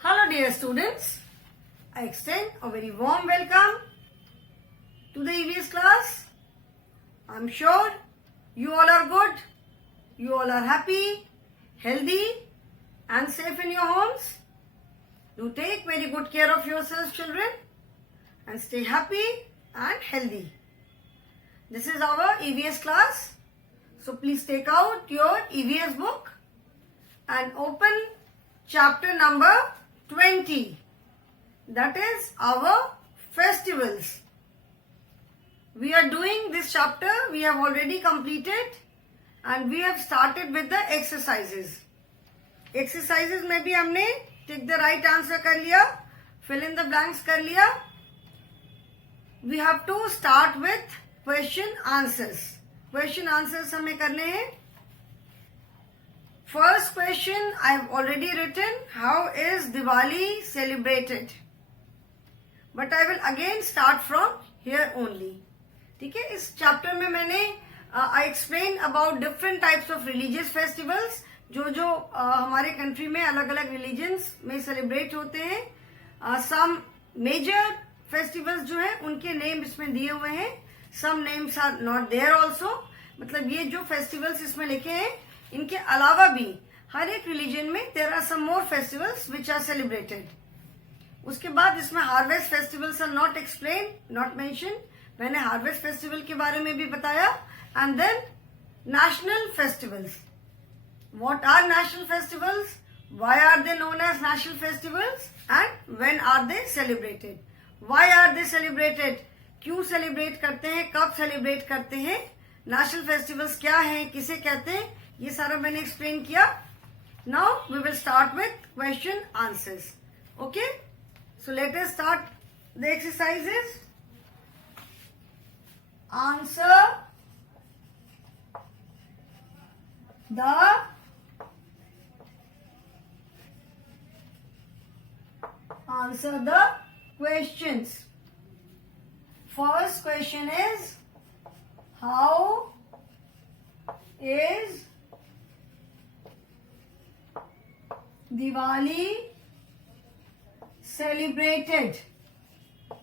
Hello dear students, I extend a very warm welcome to the EVS class. I am sure you all are good, you all are happy, healthy and safe in your homes. Do take very good care of yourselves children and stay happy and healthy. This is our EVS class. So please take out your EVS book and open chapter number 20. That is our festivals. We are doing this chapter. We have already completed and we have started with the exercises. Exercises में भी हमने take the right answer कर लिया, fill in the blanks कर लिया. We have to start with question answers. Question answers हमें करने हैं. First question I have already written. How is Diwali celebrated? But I will again start from here only. ठीक है, इस चैप्टर में मैंने I explain about different types of religious festivals जो हमारे कंट्री में अलग अलग रिलीजन्स में सेलिब्रेट होते हैं. सम मेजर फेस्टिवल्स जो है उनके नेम इसमें दिए हुए हैं. Some names are not there also. मतलब ये जो फेस्टिवल्स इसमें लिखे हैं इनके अलावा भी हर एक रिलीजन में there are some more festivals which are celebrated. उसके बाद इसमें harvest festivals are not explain, not mention. मैंने हार्वेस्ट फेस्टिवल के बारे में भी बताया. And then national festivals. What are national festivals, why are they known as national festivals and when are they celebrated, why are they celebrated, क्यों celebrate करते हैं, कब सेलिब्रेट करते हैं, नेशनल फेस्टिवल्स क्या हैं, किसे कहते हैं, ये सारा मैंने एक्सप्लेन किया. Now we will start with question answers. Okay, so let us start the exercises. Answer the questions. First question is, how is Diwali celebrated?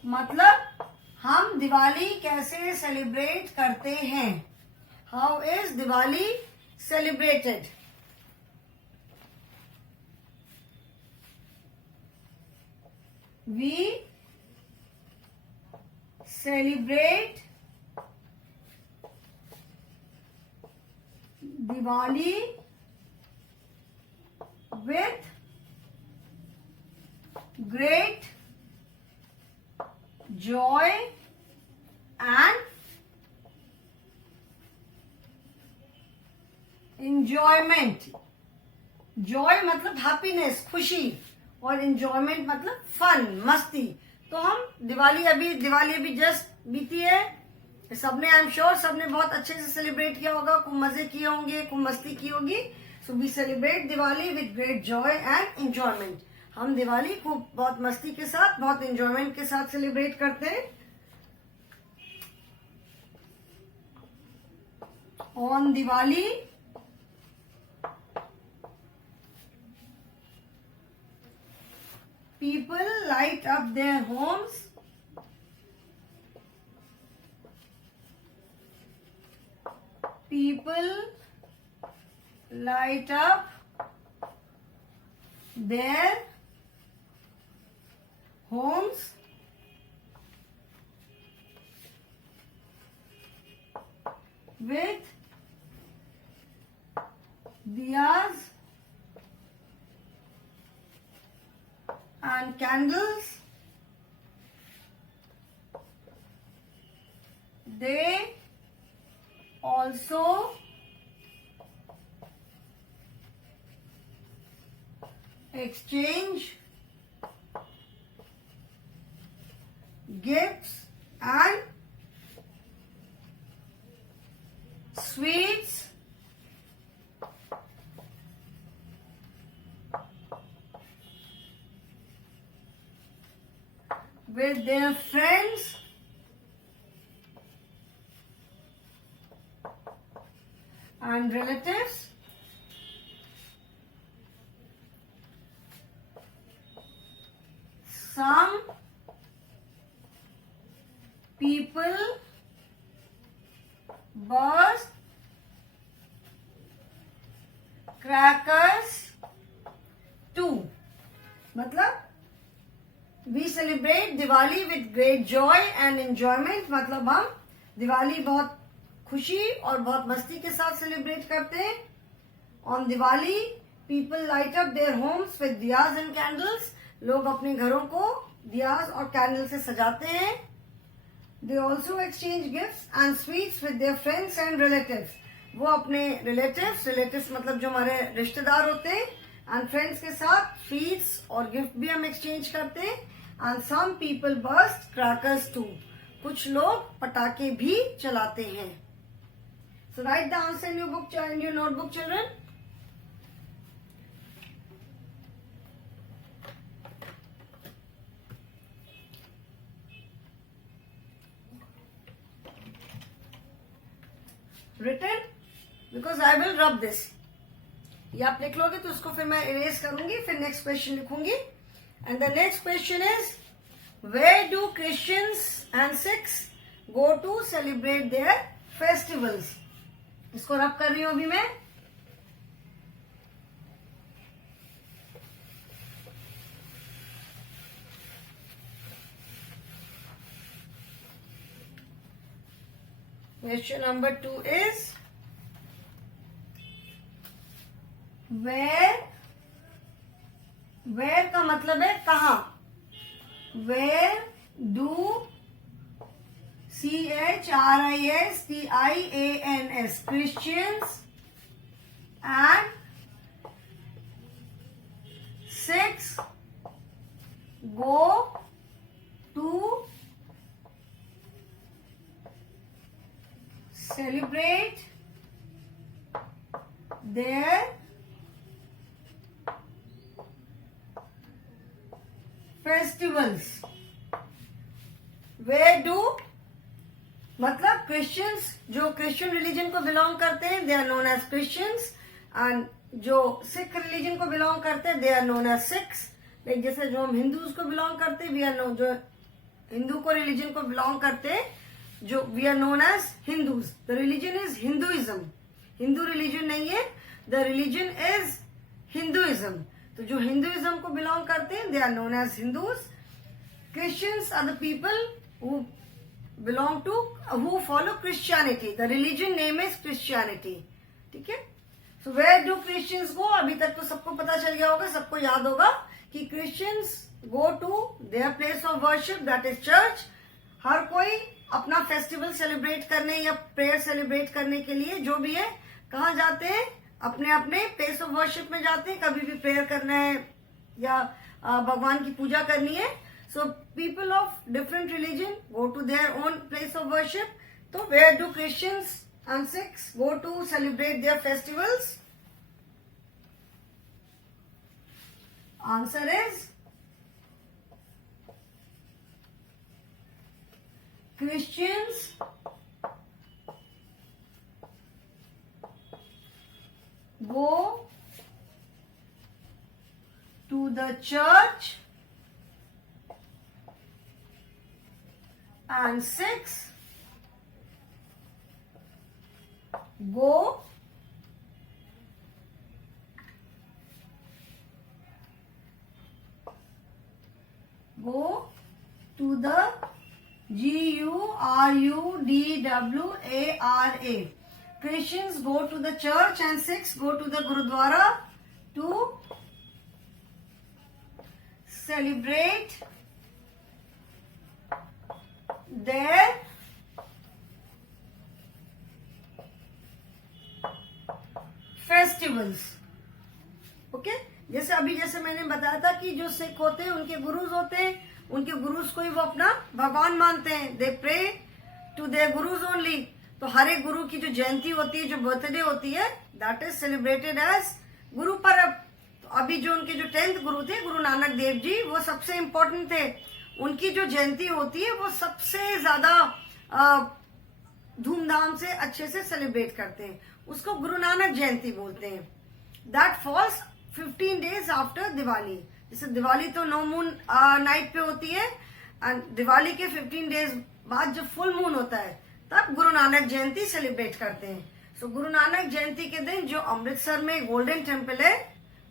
मतलब हम दिवाली कैसे सेलिब्रेट करते हैं. How is Diwali celebrated. We celebrate Diwali with great joy and enjoyment. Joy मतलब happiness, खुशी, और enjoyment मतलब फन, मस्ती. तो हम दिवाली अभी जस्ट बीती है. सबने, आई एम श्योर सबने बहुत अच्छे से सेलिब्रेट किया होगा, खूब मजे किए होंगे, खूब मस्ती की होगी. So we celebrate Diwali with great joy and enjoyment. हम दिवाली खूब बहुत मस्ती के साथ, बहुत एंजॉयमेंट के साथ सेलिब्रेट करते हैं. ऑन Diwali people light up their homes people light up their homes with diyas and candles. They also exchange gifts and sweets with their friends and relatives. some people burst crackers too. मतलब we celebrate Diwali with great joy and enjoyment. मतलब हम दिवाली बहुत खुशी और बहुत मस्ती के साथ सेलिब्रेट करते हैं. On Diwali, people light up their homes with diyas and candles. लोग अपने घरों को दियास और कैंडल से सजाते हैं. They also exchange gifts and sweets with their friends and relatives. वो अपने relatives मतलब जो हमारे रिश्तेदार होते हैं, and friends के साथ sweets और gift भी हम exchange करते हैं. And some people burst crackers too. कुछ लोग पटाखे भी चलाते हैं. So write the answer in your book, in your notebook, children. Written? Because I will rub this. ये आप लिख लोगे तो उसको फिर मैं erase करूंगी, फिर next question लिखूंगी. And the next question is, where do Christians and Sikhs go to celebrate their festivals? इसको रब कर रही हूं अभी मैं. Question number 2 is, where का मतलब है कहाँ. Where do CHRISTIANS Christians and Sikhs go to celebrate their festivals. Where do मतलब क्रिश्चियंस जो क्रिश्चियन रिलीजन को बिलोंग करते हैं, they are known as Christians. And जो सिख रिलीजन को बिलोंग करते हैं, they are known as Sikhs. Like जैसे जो हम हिंदूज को बिलोंग करते हैं, वी आर नो जो हिंदू को रिलीजन को बिलोंग करते हैं, जो we are known as Hindus. The religion is Hinduism. Hindu religion नहीं है, द रिलीजन इज हिंदुइज्म. तो जो हिंदुइज्म को बिलोंग करते हैं, they are known as Hindus. Christians are the people who belong to who follow Christianity. The religion name is Christianity. ठीक है. So where do Christians go? अभी तक तो सबको पता चल गया होगा, सबको याद होगा कि Christians go to their place of worship, that is church. हर कोई अपना फेस्टिवल सेलिब्रेट करने या प्रेयर सेलिब्रेट करने के लिए जो भी है कहाँ जाते हैं, अपने अपने प्लेस ऑफ वर्शिप में जाते हैं. कभी भी प्रेयर करना है या भगवान की पूजा करनी है. So people of different religion go to their own place of worship. So where do Christians and Sikhs go to celebrate their festivals? Answer is Christians go to the church and Sikhs go to the GURUDWARA. Christians go to the church and Sikhs go to the Gurudwara to celebrate their festivals. Okay. जैसे मैंने बताया था कि जो सिख होते हैं उनके गुरुज होते हैं, उनके गुरुज को ही वो अपना भगवान मानते हैं. दे प्रे टू देयर गुरुज ओनली. तो हर एक गुरु की जो जयंती होती है, जो बर्थडे होती है, that is celebrated as Guru पर्व. तो अभी जो उनके जो 10th गुरु थे, गुरु नानक देव जी, वो सबसे इम्पोर्टेंट थे. उनकी जो जयंती होती है वो सबसे ज्यादा धूमधाम से अच्छे से सेलिब्रेट करते हैं. उसको गुरु नानक जयंती बोलते हैं. That falls 15 days after Diwali. जैसे दिवाली तो नो मून नाइट पे होती है, एंड दिवाली के 15 डेज बाद जब फुल मून होता है तब गुरु नानक जयंती सेलिब्रेट करते हैं. सो गुरु नानक जयंती के दिन जो अमृतसर में गोल्डन टेम्पल है,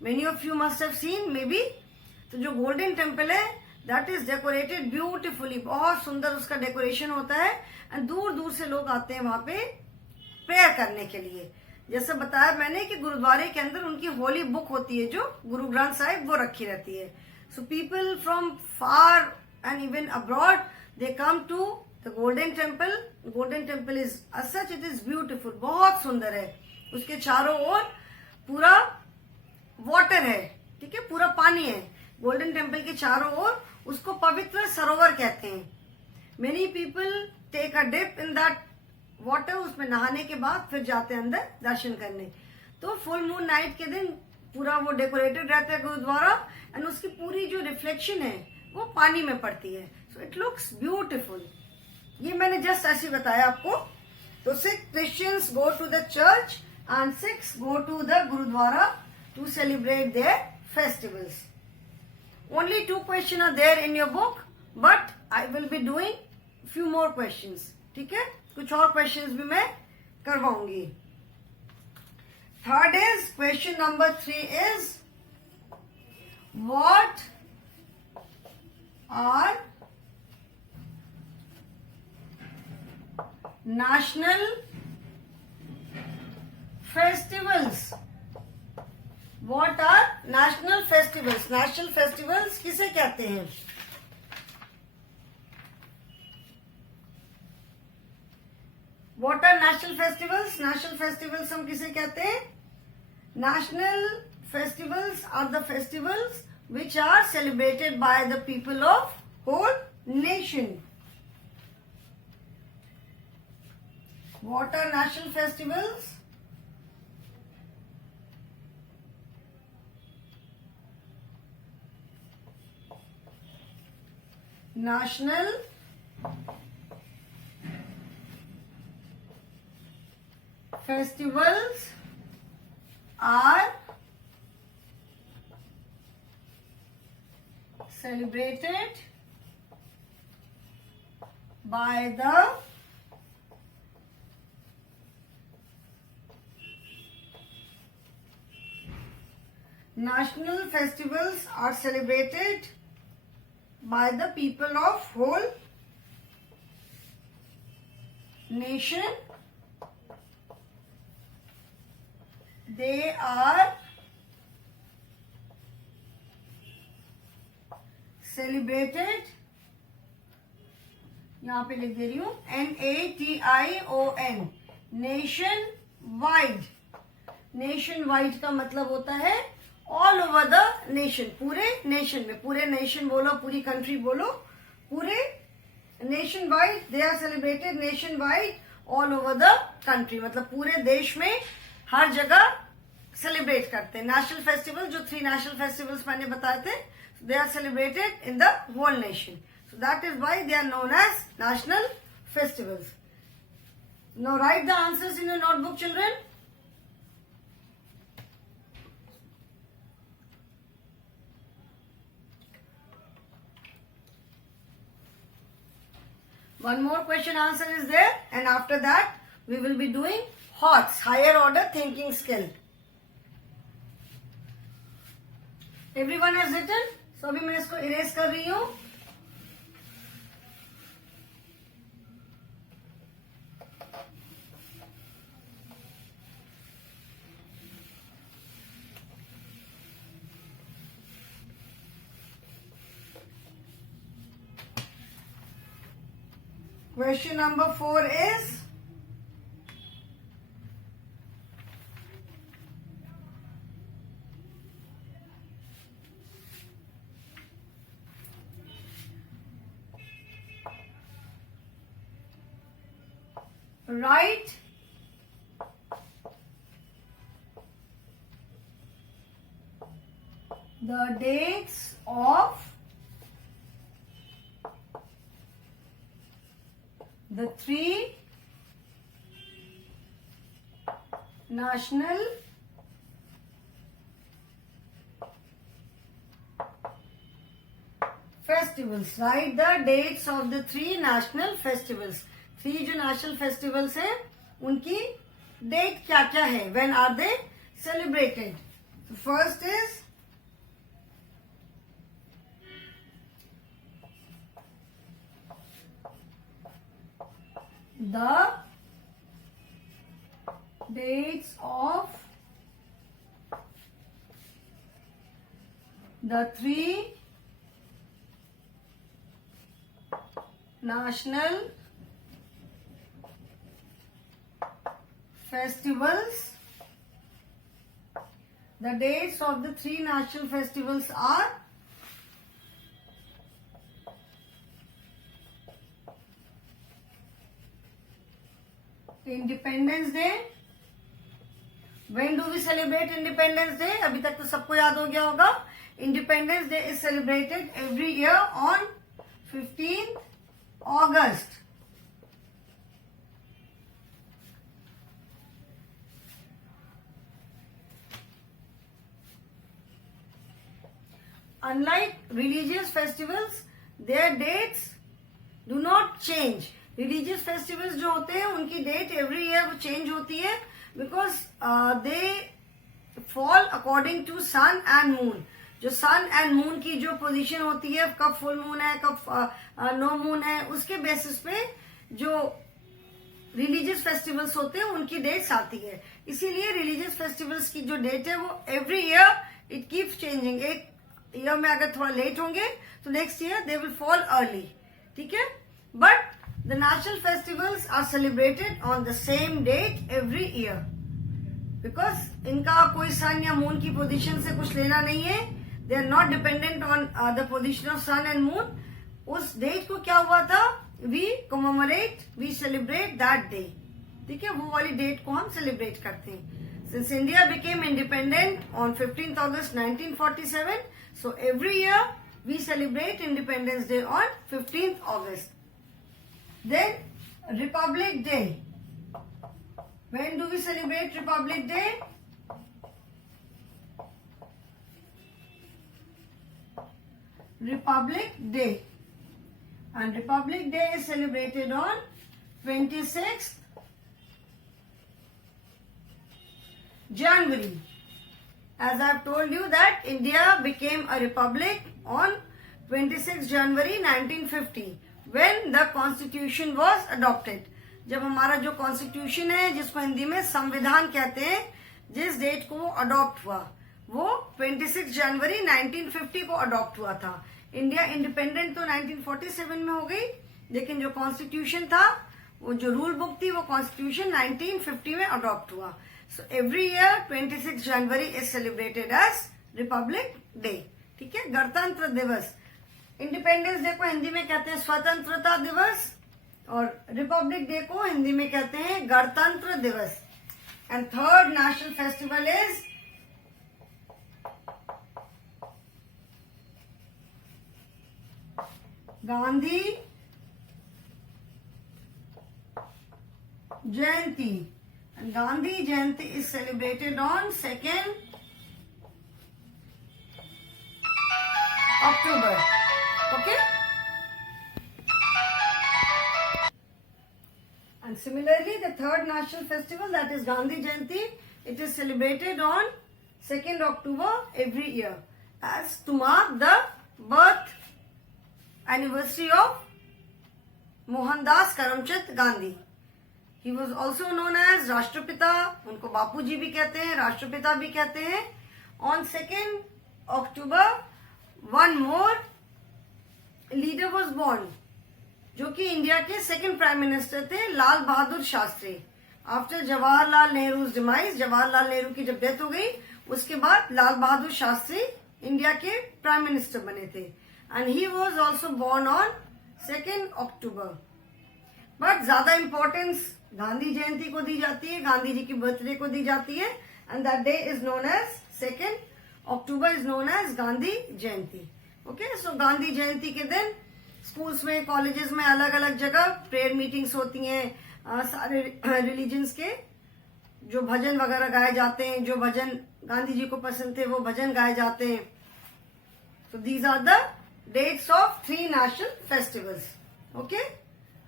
many of you must have seen may be, तो जो गोल्डन टेम्पल है दैट इज डेकोरेटेड ब्यूटिफुली, बहुत सुंदर उसका डेकोरेशन होता है, एंड दूर दूर से लोग आते हैं वहां पे प्रेयर करने के लिए. जैसे बताया मैंने कि गुरुद्वारे के अंदर उनकी होली बुक होती है जो गुरु ग्रंथ साहिब, वो रखी रहती है. So people from far and even abroad they come to the Golden Temple. Golden Temple is such, it is beautiful, बहुत सुंदर है. उसके चारों ओर पूरा वाटर है, ठीक है, पूरा पानी है. गोल्डन टेम्पल के चारों ओर उसको पवित्र सरोवर कहते हैं. Many people take a dip in that water, उसमें नहाने के बाद फिर जाते हैं अंदर दर्शन करने. तो फुल मून नाइट के दिन पूरा वो डेकोरेटेड रहता है गुरुद्वारा, एंड उसकी पूरी जो रिफ्लेक्शन है वो पानी में पड़ती है. So it looks beautiful. ये मैंने जस्ट ऐसे बताया आपको. तो 6 Christians go to the church and 6 go to the gurdwara to celebrate their festivals. Only 2 questions are there in your book, but I will be doing few more questions. ठीक है, कुछ और questions भी मैं करवाऊंगी. Third is question number 3 is what are national festivals? What are national festivals? National festivals किसे कहते हैं? What are national festivals? National festivals हम किसे कहते हैं? National festivals are the festivals which are celebrated by the people of whole nation. What are national festivals? National festivals are celebrated by the national festivals are celebrated by the people of whole nation. They are celebrated, यहाँ पे लिख दे रही हूँ, NATION, nationwide. Nationwide का मतलब होता है all over the nation, पूरे नेशन में, पूरे नेशन बोलो, पूरी कंट्री बोलो, पूरे nationwide. They are celebrated nationwide all over the country, मतलब पूरे देश में हर जगह सेलिब्रेट करते हैं. नेशनल फेस्टिवल, जो 3 नेशनल फेस्टिवल्स मैंने बताए थे, they are celebrated in the whole nation. So that is why they are known as national festivals. Now write the answers in your notebook children. One more question answer is there, and after that we will be doing HOTS, higher order thinking skill. Everyone has written, so अभी मैं इसको erase कर रही हूँ. Question number 4 is write the dates of the 3 national festivals. Write the dates of the 3 national festivals. 3 जो national festivals हैं उनकी date क्या क्या है? When are they celebrated? So first is the dates of the 3 national festivals. The dates of the 3 national festivals are Independence Day. When do we celebrate Independence Day? अभी तक तो सबको याद हो गया होगा. Independence Day is celebrated every year on 15th August. Unlike religious festivals, their dates do not change. Religious festivals जो होते हैं उनकी डेट एवरी ईयर वो चेंज होती है because they fall according to sun and moon. जो sun and moon की जो पोजीशन होती है, कब फुल मून है, कब नो मून है, उसके बेसिस पे जो रिलीजियस फेस्टिवल्स होते हैं उनकी डेट्स आती है. इसीलिए रिलीजियस फेस्टिवल्स की जो डेट है वो every year it keeps changing. एक ईयर में अगर थोड़ा लेट होंगे तो next year they will fall early. ठीक है. But the national festivals are celebrated on the same date every year because इनका कोई सन या मून की पोजीशन से कुछ लेना नहीं है. They are not dependent on the position of sun and moon. उस डेट को क्या हुआ था, we commemorate, we celebrate that day. ठीक है. वो वाली डेट को हम सेलिब्रेट करते हैं. Since India became independent on 15th August 1947, so every year we celebrate Independence Day on 15th August. Then Republic Day. When do we celebrate Republic Day? Republic Day. And Republic Day is celebrated on 26th January. As I have told you that India became a republic on 26 January 1950 when the constitution was adopted. जब हमारा जो कॉन्स्टिट्यूशन है जिसको हिंदी में संविधान कहते हैं, जिस डेट को वो अडॉप्ट हुआ वो 26 जनवरी 1950 को अडॉप्ट हुआ था. इंडिया इंडिपेंडेंट तो 1947 में हो गई, लेकिन जो कॉन्स्टिट्यूशन था, वो जो रूल बुक थी, वो कॉन्स्टिट्यूशन 1950 में अडॉप्ट हुआ. So every year 26 January is celebrated as Republic Day. ठीक है. गणतंत्र दिवस, इंडिपेंडेंस डे को हिंदी में कहते हैं स्वतंत्रता दिवस और रिपब्लिक डे को हिंदी में कहते हैं गणतंत्र दिवस. And third national festival is Gandhi Jayanti. Gandhi Jayanti is celebrated on 2nd October. Okay? And similarly, the third national festival, that is Gandhi Jayanti, it is celebrated on 2nd October every year as to mark the birth anniversary of Mohandas Karamchand Gandhi. He was also known as राष्ट्रपिता. उनको बापू जी भी कहते हैं, राष्ट्रपिता भी कहते हैं. On 2nd October, one more leader was born, जो कि इंडिया के सेकंड प्राइम मिनिस्टर थे, लाल बहादुर शास्त्री. आफ्टर जवाहरलाल नेहरू डिमाइज, जवाहरलाल नेहरू की जब डेथ हो गई, उसके बाद लाल बहादुर शास्त्री इंडिया के प्राइम मिनिस्टर बने थे. And he was also born on 2nd October. But ज्यादा इंपॉर्टेंस गांधी जयंती को दी जाती है, गांधी जी की बर्थडे को दी जाती है. And that day is known as 2nd October is known as Gandhi Jayanti. Okay. So Gandhi Jayanti के दिन स्कूल्स में, कॉलेजेस में, अलग अलग जगह प्रेयर मीटिंग्स होती हैं. सारे रिलीजन्स के जो भजन वगैरह गाए जाते हैं, जो भजन गांधी जी को पसंद थे वो भजन गाए जाते हैं. So these are the dates of 3 national festivals. Okay,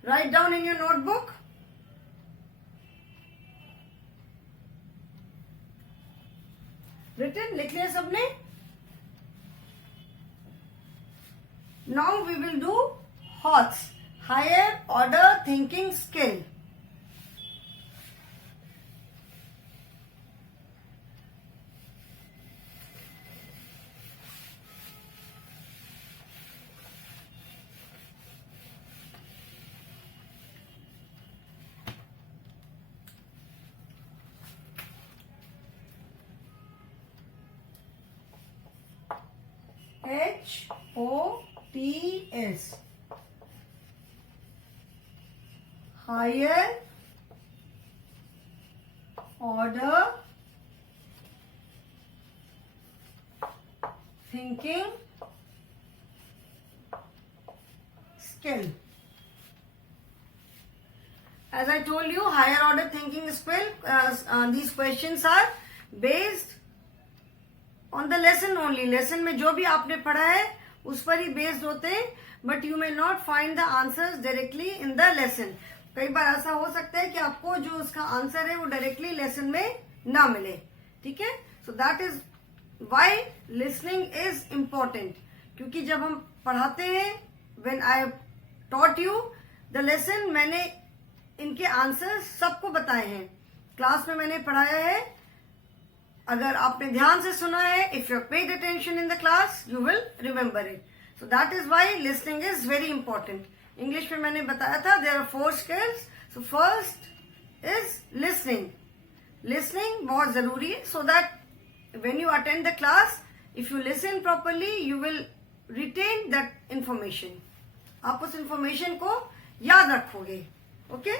write down in your notebook. Written, लिख लिया सबने? Now we will do HOTS, higher order thinking skill. HOTS, higher order thinking skill. As I told you, higher order thinking skill, these questions are based on the lesson only. Lesson में जो भी आपने पढ़ा है उस पर ही बेस्ड होते हैं, but you may not find the answers directly in the lesson. कई बार ऐसा हो सकता है कि आपको जो उसका आंसर है वो डायरेक्टली लेसन में ना मिले. ठीक है, so that is why listening is important. क्योंकि जब हम पढ़ाते हैं, when I taught you the lesson, मैंने इनके आंसर सबको बताए हैं. क्लास में मैंने पढ़ाया है. अगर आपने ध्यान से सुना है, if you paid attention in the class, you will remember it. So that is why listening is very important. English में मैंने बताया था there are 4 skills. So first is listening. Listening बहुत जरूरी है, so that when you attend the class, if you listen properly, you will retain that information. आप उस information को याद रखोगे. Okay,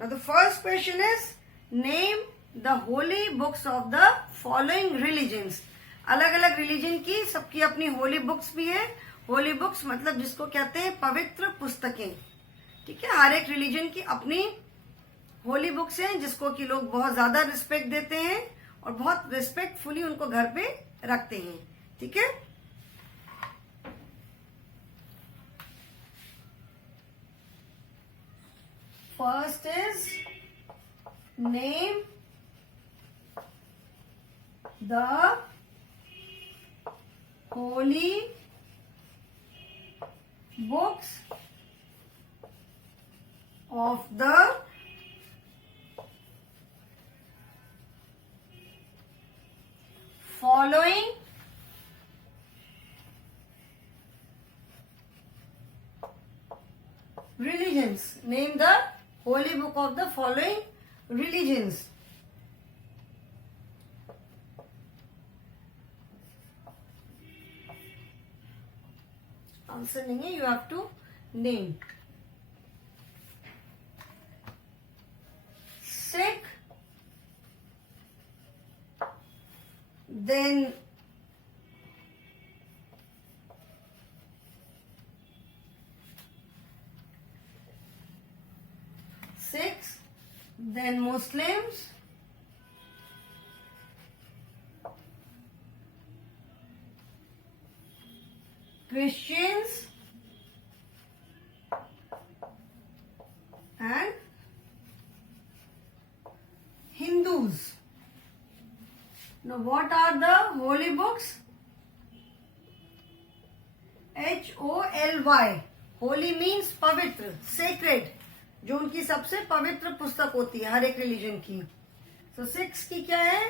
now the first question is name the holy books of the following religions. अलग अलग रिलीजन की सबकी अपनी होली बुक्स भी है. होली बुक्स मतलब जिसको कहते हैं पवित्र पुस्तकें. ठीक है, हर एक रिलीजन की अपनी होली बुक्स हैं जिसको कि लोग बहुत ज्यादा रिस्पेक्ट देते हैं और बहुत रिस्पेक्टफुली उनको घर पे रखते हैं. ठीक है, first is name the holy books of the following religions. Name the holy book of the following religions. Answer नहीं है, you have to name. Sikh, then Sikhs, then Muslims, Christians, and Hindus. Now what are the holy books? HOLY. Holi मीन्स पवित्र, sacred, जो उनकी सबसे पवित्र पुस्तक होती है हर एक रिलीजन की. So सिक्स की क्या है?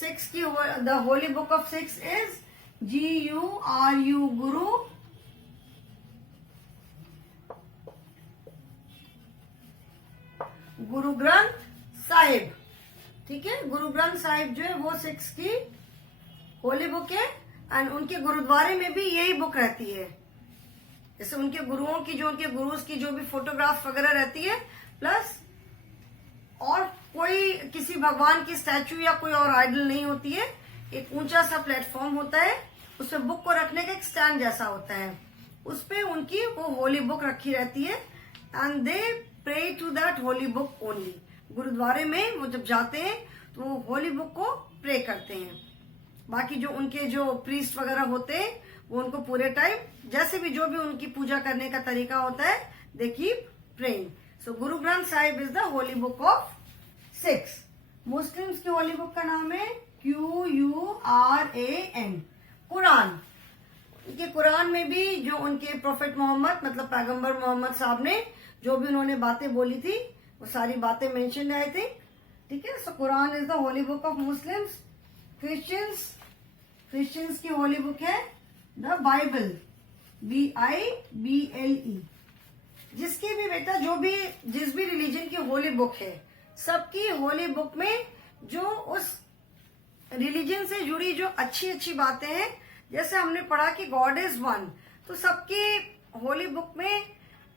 सिक्स की the holy book of six is GURU, गुरु. गुरु ग्रंथ साहिब. ठीक है, गुरु ग्रंथ साहिब जो है वो सिक्स की होली बुक है. एंड उनके गुरुद्वारे में भी यही बुक रहती है. जैसे उनके गुरुओं की, जो उनके गुरुज की जो भी फोटोग्राफ वगैरह रहती है, प्लस और कोई किसी भगवान की स्टैचू या कोई और आइडल नहीं होती है. एक ऊंचा सा प्लेटफॉर्म होता है, उसमें बुक को रखने का एक स्टैंड जैसा होता है, उस पे उनकी वो होली बुक रखी रहती है. And they pray to that holy book only. गुरुद्वारे में वो जब जाते हैं तो वो होली बुक को प्रे करते हैं. बाकी जो उनके जो प्रीस्ट वगैरह होते हैं वो उनको पूरे टाइम जैसे भी जो भी उनकी पूजा करने का तरीका होता है, दे कीप प्रेइंग. सो गुरु ग्रंथ Sahib is the holy book of 6. मुस्लिम्स की होली बुक का नाम है QURAN, कुरान. कि कुरान में भी जो उनके प्रोफेट मोहम्मद मतलब पैगंबर मोहम्मद साहब ने जो भी उन्होंने बातें बोली थी वो सारी बातें मेंशन है, आई थिंक. ठीक है. So Quran is the holy book of Muslims. Christians की होली बुक है द बाइबल, BIBLE. जिसकी भी बेटा जिस भी रिलीजन की होली बुक है, सबकी होली बुक में जो उस रिलीजन से जुड़ी जो अच्छी अच्छी बातें हैं, जैसे हमने पढ़ा कि गॉड इज वन, तो सबकी होली बुक में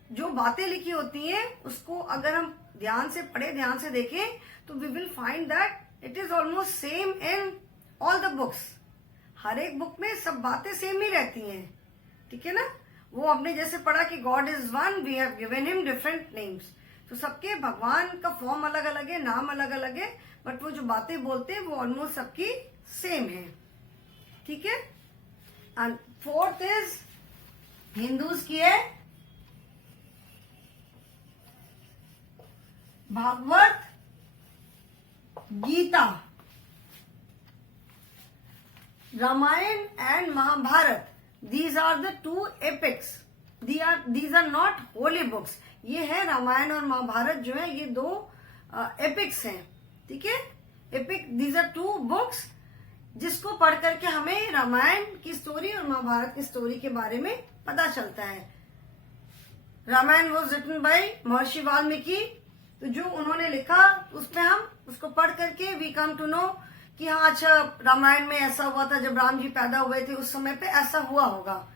जो बातें लिखी होती हैं उसको अगर हम ध्यान से पढ़े, ध्यान से देखें, तो we will find that it is almost same in all the books. हर एक बुक में सब बातें सेम ही रहती हैं. ठीक है ना. वो हमने जैसे पढ़ा कि God is one, we have given him different names. तो सबके भगवान का फॉर्म अलग अलग है, नाम अलग अलग है, बट वो जो बातें बोलते हैं वो ऑलमोस्ट सबकी सेम है. ठीक है. एंड फोर्थ इज हिंदूज की है Bhagavad Gita. Ramayana and Mahabharata, these are the two epics. These are not holy books. ये है रामायण और महाभारत जो है ये दो एपिक्स हैं. ठीक है. Epic, these are two books जिसको पढ़ करके हमें रामायण की स्टोरी और महाभारत की स्टोरी के बारे में पता चलता है. रामायण वॉज रिटन बाय महर्षि वाल्मीकि. तो जो उन्होंने लिखा उसमें हम उसको पढ़ करके वी कम टू नो कि हाँ अच्छा रामायण में ऐसा हुआ था, जब राम जी पैदा हुए थे उस समय पे ऐसा हुआ होगा.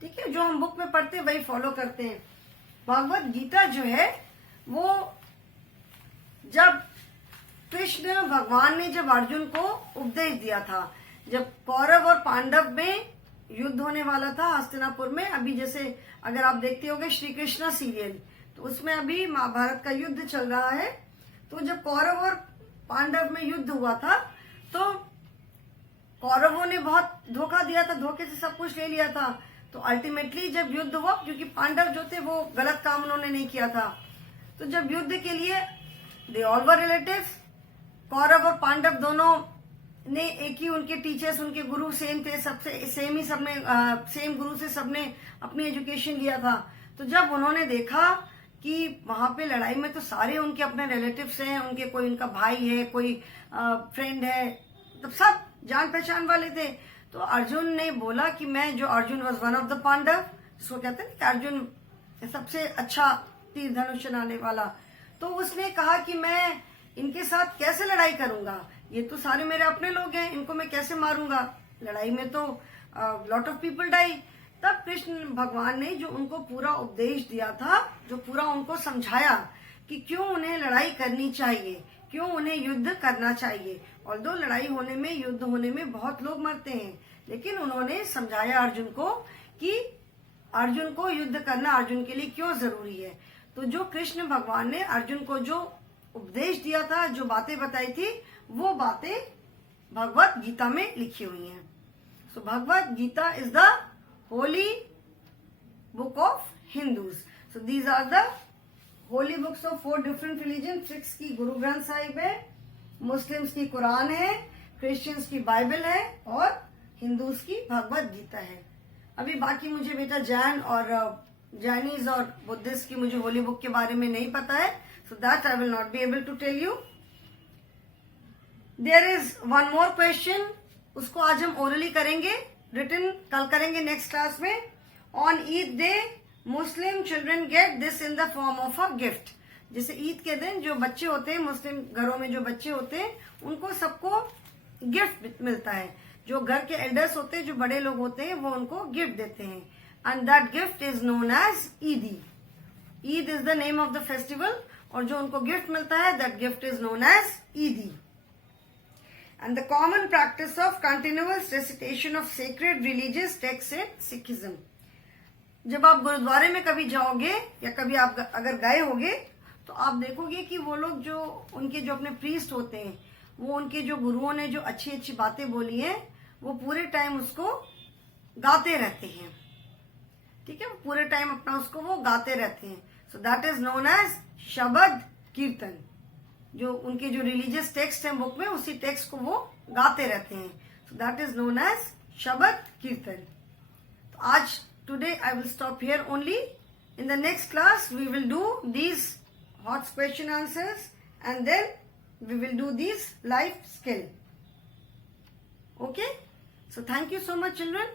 ठीक है. जो हम बुक में पढ़ते हैं वही फॉलो करते हैं. भागवत गीता जो है वो जब कृष्ण भगवान ने जब अर्जुन को उपदेश दिया था, जब कौरव और पांडव में युद्ध होने वाला था हस्तिनापुर में. अभी जैसे अगर आप देखते होंगे श्री कृष्णा सीरियल, तो उसमें अभी महाभारत का युद्ध चल रहा है. तो जब कौरव और पांडव में युद्ध हुआ था तो कौरवों ने बहुत धोखा दिया था, धोखे से सब कुछ ले लिया था. तो अल्टीमेटली जब युद्ध हुआ, क्योंकि पांडव जो थे वो गलत काम उन्होंने नहीं किया था, तो जब युद्ध के लिए they all were relatives, Kaurava और पांडव दोनों ने एक ही उनके टीचर्स, उनके गुरु सेम थे, सबसे सेम ही सबने सेम गुरु से सबने अपनी एजुकेशन लिया था. तो जब उन्होंने देखा कि वहां पे लड़ाई में तो सारे उनके अपने रिलेटिव्स हैं, उनके कोई उनका भाई है, कोई फ्रेंड है, तो सब जान पहचान वाले थे. तो अर्जुन ने बोला कि मैं, जो Arjun was one of the Pandava, जिसको कहते हैं कि अर्जुन सबसे अच्छा तीर धनुष चलाने वाला, तो उसने कहा कि मैं इनके साथ कैसे लड़ाई करूंगा, ये तो सारे मेरे अपने लोग हैं, इनको मैं कैसे मारूंगा, लड़ाई में तो लॉट ऑफ पीपल डाई. तब कृष्ण भगवान ने जो उनको पूरा उपदेश दिया था, जो पूरा उनको समझाया कि क्यों उन्हें लड़ाई करनी चाहिए, क्यों उन्हें युद्ध करना चाहिए. ऑल्दो लड़ाई होने में, युद्ध होने में बहुत लोग मरते हैं, लेकिन उन्होंने समझाया अर्जुन को कि अर्जुन को युद्ध करना अर्जुन के लिए क्यों जरूरी है. तो जो कृष्ण भगवान ने अर्जुन को जो उपदेश दिया था, जो बातें बताई थी, वो बातें भगवत गीता में लिखी हुई हैं. So Bhagavad Gita is the holy book of Hindus. So these are the holy books of 4 different religion. Sikhs की गुरु ग्रंथ साहिब है, मुस्लिम्स की कुरान है, क्रिश्चियंस की बाइबल है और हिंदूज की भगवत गीता है. अभी बाकी मुझे बेटा जैन और जैनीज और बुद्धिस्ट की मुझे होली बुक के बारे में नहीं पता है. So that I will not be able to tell you. There is one more question, उसको आज हम ओरली करेंगे, रिटन कल करेंगे नेक्स्ट क्लास में. On Eid day Muslim children get this in the form of a gift. जैसे ईद के दिन जो बच्चे होते हैं, मुस्लिम घरों में जो बच्चे होते हैं, उनको सबको गिफ्ट मिलता है. जो घर के एल्डर्स होते हैं, जो बड़े लोग होते हैं, वो उनको गिफ्ट देते हैं. And that gift is known as Eidi. Eid is the name of the festival, और जो उनको गिफ्ट मिलता है, that gift is known as Eidi. And the common practice of continuous recitation of sacred religious texts in Sikhism. जब आप गुरुद्वारे में कभी जाओगे या कभी आप अगर गए होगे, तो आप देखोगे कि वो लोग जो उनके जो अपने प्रीस्ट होते हैं, वो उनके जो गुरुओं ने जो अच्छी अच्छी बातें बोली हैं, वो पूरे टाइम उसको गाते रहते हैं, ठीक है, पूरे टाइम अपना उसको वो गाते रहते हैं. So that is known as shabad kirtan. जो उनके जो रिलीजियस टेक्स्ट है बुक में, उसी टेक्स्ट को वो गाते रहते हैं. So that is known as shabad kirtan. तो आज today I will stop here only. In the next class, we will do these hot question answers and then we will do these life skill. Okay? So thank you so much, children.